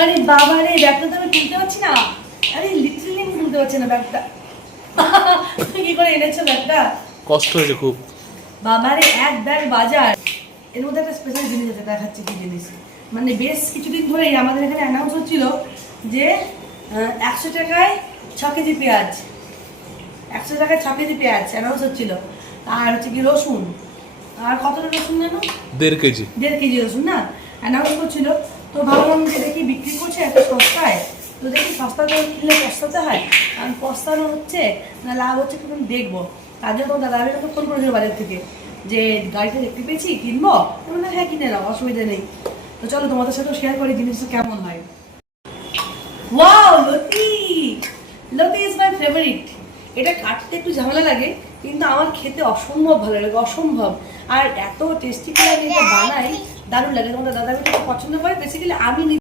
আরে বাবা রে, ব্যাগটা তো আমি তুলতে পারছি না। আরে লিটারালি আমি তুলতে পারছি না ব্যাগটা। তুমি কি করে এনেছো ব্যাগটা? কষ্ট হয়েছে খুব। বাবা রে, এক ব্যাগ বাজার। এর মধ্যে একটা স্পেশাল জিনিস আছে, দেখাচ্ছি কি জিনিস। মানে বেশ কিছুদিন ধরেই আমাদের এখানে অ্যানাউন্স হচ্ছিল যে 100 টাকায় 6 কেজি পেঁয়াজ, 100 টাকায় 6 কেজি পেঁয়াজ অ্যানাউন্স হচ্ছিল। আর হচ্ছে কি রসুন, আর কতটা রসুন জানো? 1.5 কেজি। 1.5 কেজি রসুন না অ্যানাউন্স করছিল। তো ভাবলাম যে দেখি বিক্রি করছে এত সস্তায়, তো দেখি সস্তাতে কিনলে পস্তাতে হয়, কারণ পস্তানো হচ্ছে না লাভ হচ্ছে কিন্তু দেখবো। তার জন্য তোমার দাদা আমি তো ফোন করেছিল বাজার থেকে যে গাড়িটা দেখতে পেয়েছি, কিনবো? মানে হ্যাঁ কিনে নাও, অসুবিধা নেই। তো চলো তোমাদের সাথেও শেয়ার করি জিনিসটা কেমন হয়। ওয়াও, লতি! লতি ইজ মাই ফেভারিট। এটা কাটতে একটু ঝামেলা লাগে, কিন্তু আমার খেতে অসম্ভব ভালো লাগে, অসম্ভব। আর এত টেস্টি করে আমি এটা বানাই, দারুণ লাগে। তোমাদের দাদা আমি পছন্দ করে, বেসিক্যালি আমি